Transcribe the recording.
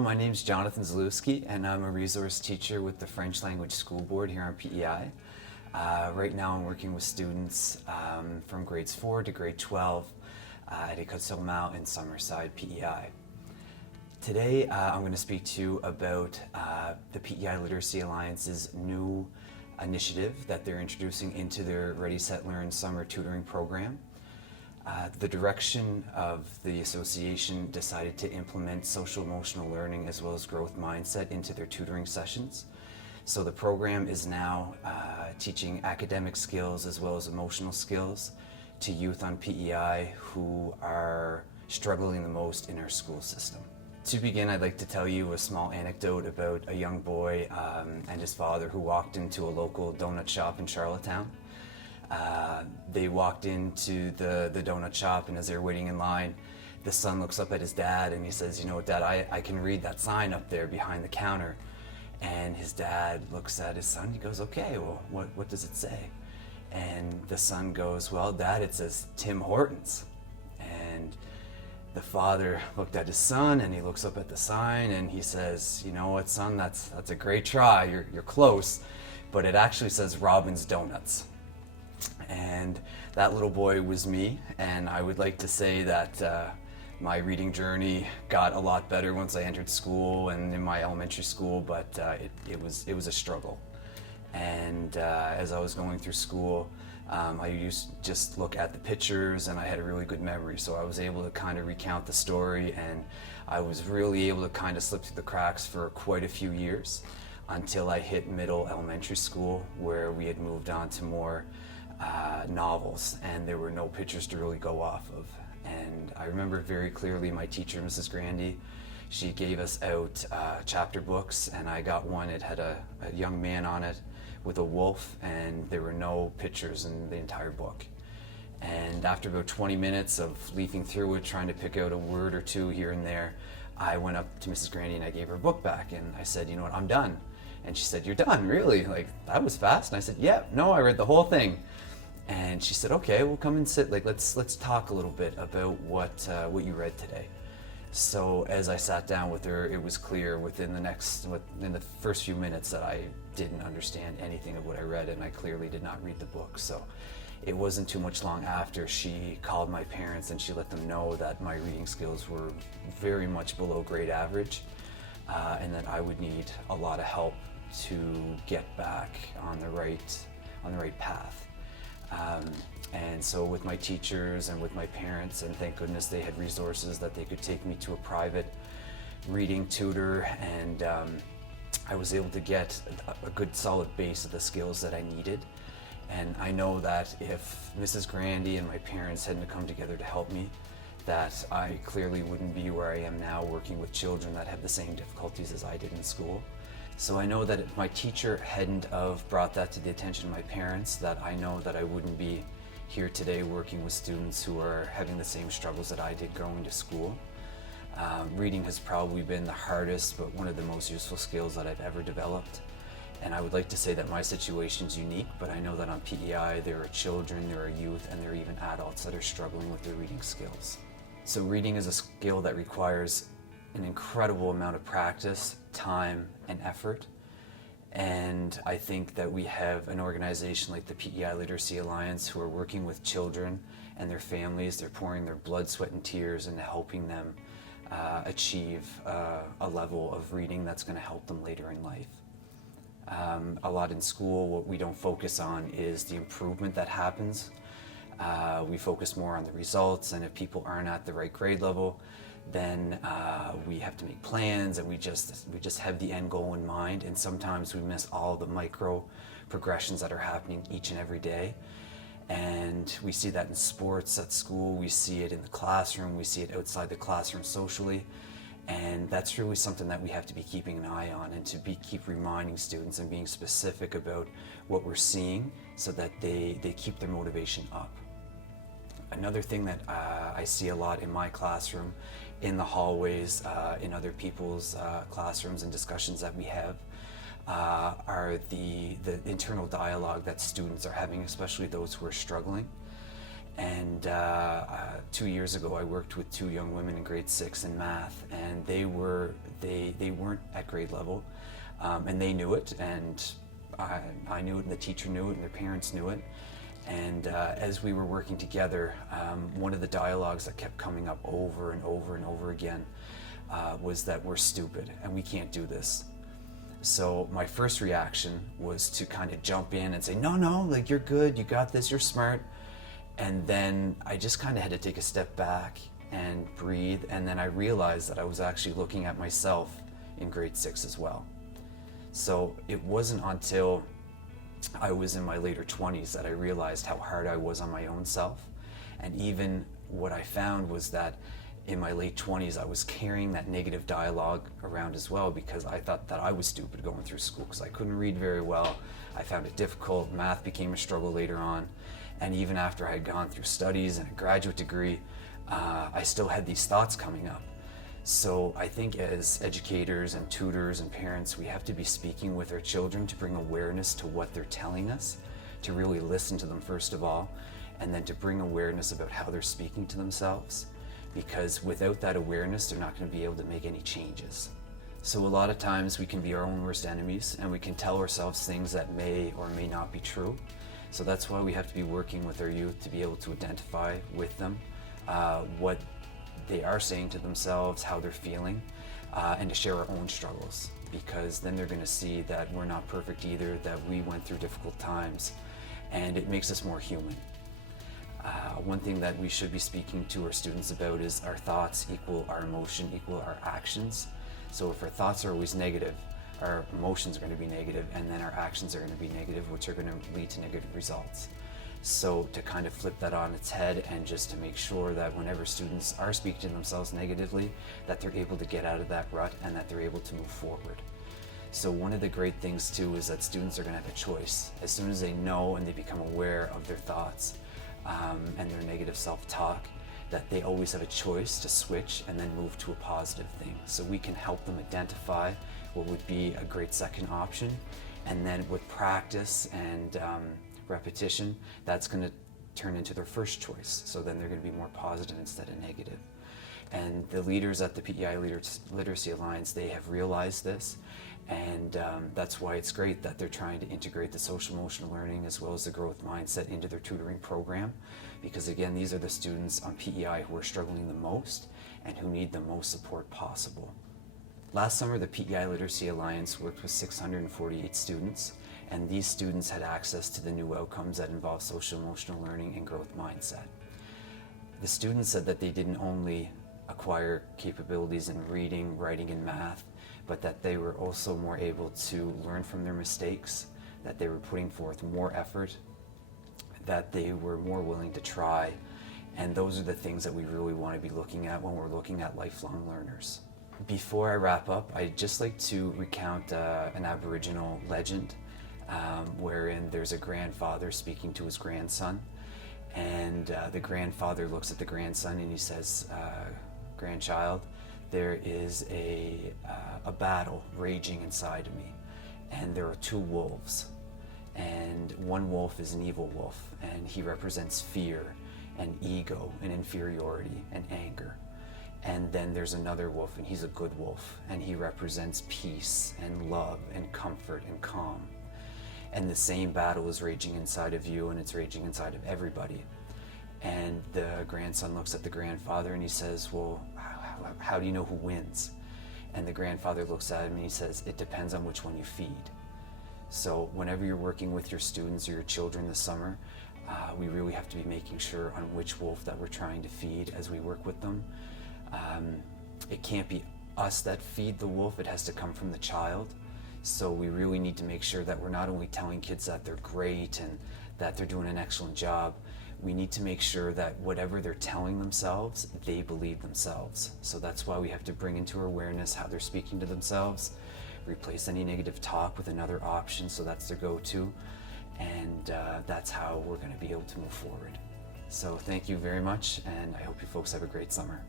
my name's Jonathan Zalewski, and I'm a resource teacher with the French Language School Board here on PEI. Right now I'm working with students from grades 4 to grade 12 at Ecole Sur Mer in Summerside, PEI. Today I'm going to speak to you about the PEI Literacy Alliance's new initiative that they're introducing into their Ready, Set, Learn summer tutoring program. The direction of the association decided to implement social emotional learning as well as growth mindset into their tutoring sessions. So the program is now teaching academic skills as well as emotional skills to youth on PEI who are struggling the most in our school system. To begin, I'd like to tell you a small anecdote about a young boy and his father who walked into a local donut shop in Charlottetown. They walked into the donut shop, and as they're waiting in line, the son looks up at his dad and he says, "You know what, Dad, I can read that sign up there behind the counter." And his dad looks at his son, he goes, "Okay, well, what does it say?" And the son goes, "Well, Dad, it says Tim Hortons." And the father looked at his son and he looks up at the sign and he says, "You know what, son, that's a great try, you're close, but it actually says Robin's Donuts." And that little boy was me, and I would like to say that my reading journey got a lot better once I entered school and in my elementary school, but it was a struggle. And as I was going through school, I used to just look at the pictures, and I had a really good memory, so I was able to kind of recount the story, and I was really able to kind of slip through the cracks for quite a few years until I hit middle elementary school, where we had moved on to more novels, and there were no pictures to really go off of. And I remember very clearly my teacher, Mrs. Grandy, she gave us out chapter books, and I got one. It had a young man on it with a wolf, and there were no pictures in the entire book. And after about 20 minutes of leafing through it, trying to pick out a word or two here and there, I went up to Mrs. Grandy and I gave her a book back, and I said, "You know what, I'm done." And she said, "You're done, really? Like, that was fast." And I said, "Yeah, no, I read the whole thing." And she said, "Okay, well, come and sit. Like, let's talk a little bit about what you read today." So as I sat down with her, it was clear within the first few minutes that I didn't understand anything of what I read, and I clearly did not read the book. So it wasn't too much long after she called my parents and she let them know that my reading skills were very much below grade average, and that I would need a lot of help to get back on the right path. And so with my teachers and with my parents, and thank goodness they had resources that they could take me to a private reading tutor, and I was able to get a good solid base of the skills that I needed. And I know that if Mrs. Grandy and my parents hadn't come together to help me, that I clearly wouldn't be where I am now, working with children that have the same difficulties as I did in school. So I know that if my teacher hadn't have brought that to the attention of my parents, that I know that I wouldn't be here today working with students who are having the same struggles that I did going to school. Reading has probably been the hardest, but one of the most useful skills that I've ever developed. And I would like to say that my situation's unique, but I know that on PEI there are children, there are youth, and there are even adults that are struggling with their reading skills. So reading is a skill that requires an incredible amount of practice, time, and effort. And I think that we have an organization like the PEI Literacy Alliance who are working with children and their families. They're pouring their blood, sweat, and tears into helping them achieve a level of reading that's going to help them later in life. A lot in school, what we don't focus on is the improvement that happens. We focus more on the results, and if people aren't at the right grade level, then we have to make plans, and we just have the end goal in mind, and sometimes we miss all the micro progressions that are happening each and every day. And we see that in sports at school, we see it in the classroom, we see it outside the classroom socially, and that's really something that we have to be keeping an eye on, and to keep reminding students and being specific about what we're seeing so that they keep their motivation up. Another thing that I see a lot in my classroom, in the hallways, in other people's classrooms and discussions that we have, are the internal dialogue that students are having, especially those who are struggling. And 2 years ago, I worked with two young women in grade 6 in math, and they weren't at grade level, and they knew it, and I knew it, and the teacher knew it, and their parents knew it. And as we were working together, one of the dialogues that kept coming up over and over and over again was that we're stupid and we can't do this. So my first reaction was to kind of jump in and say, no, like, you're good, you got this, you're smart. And then I just kind of had to take a step back and breathe, and then I realized that I was actually looking at myself in grade 6 as well. So it wasn't until I was in my later 20s that I realized how hard I was on my own self. And even what I found was that in my late 20s, I was carrying that negative dialogue around as well, because I thought that I was stupid going through school because I couldn't read very well. I found it difficult. Math became a struggle later on. And even after I had gone through studies and a graduate degree, I still had these thoughts coming up. So I think as educators and tutors and parents, we have to be speaking with our children to bring awareness to what they're telling us, to really listen to them first of all, and then to bring awareness about how they're speaking to themselves. Because without that awareness, they're not going to be able to make any changes. So a lot of times we can be our own worst enemies, and we can tell ourselves things that may or may not be true. So that's why we have to be working with our youth to be able to identify with them what they are saying to themselves, how they're feeling, and to share our own struggles, because then they're going to see that we're not perfect either, that we went through difficult times, and it makes us more human. One thing that we should be speaking to our students about is our thoughts equal our emotion equal our actions. So if our thoughts are always negative, our emotions are going to be negative, and then our actions are going to be negative, which are going to lead to negative results. So to kind of flip that on its head, and just to make sure that whenever students are speaking to themselves negatively, that they're able to get out of that rut and that they're able to move forward. So one of the great things too is that students are going to have a choice. As soon as they know and they become aware of their thoughts and their negative self-talk, that they always have a choice to switch and then move to a positive thing. So we can help them identify what would be a great second option, and then with practice and repetition, that's going to turn into their first choice. So then they're going to be more positive instead of negative. And the leaders at the PEI Literacy Alliance, they have realized this, and that's why it's great that they're trying to integrate the social emotional learning as well as the growth mindset into their tutoring program, because again, these are the students on PEI who are struggling the most and who need the most support possible. Last summer, the PEI Literacy Alliance worked with 648 students, and these students had access to the new outcomes that involve social emotional learning and growth mindset. The students said that they didn't only acquire capabilities in reading, writing, and math, but that they were also more able to learn from their mistakes, that they were putting forth more effort, that they were more willing to try, and those are the things that we really want to be looking at when we're looking at lifelong learners. Before I wrap up, I'd just like to recount an Aboriginal legend wherein there's a grandfather speaking to his grandson, and the grandfather looks at the grandson and he says, "Grandchild, there is a battle raging inside of me, and there are two wolves, and one wolf is an evil wolf, and he represents fear and ego and inferiority and anger. And then there's another wolf, and he's a good wolf, and he represents peace and love and comfort and calm. And the same battle is raging inside of you, and it's raging inside of everybody." And the grandson looks at the grandfather and he says, "Well, how do you know who wins?" And the grandfather looks at him and he says, "It depends on which one you feed." So whenever you're working with your students or your children this summer, we really have to be making sure on which wolf that we're trying to feed as we work with them. It can't be us that feed the wolf, it has to come from the child. So we really need to make sure that we're not only telling kids that they're great and that they're doing an excellent job, we need to make sure that whatever they're telling themselves, they believe themselves. So that's why we have to bring into awareness how they're speaking to themselves, replace any negative talk with another option so that's their go-to, and that's how we're going to be able to move forward. So thank you very much, and I hope you folks have a great summer.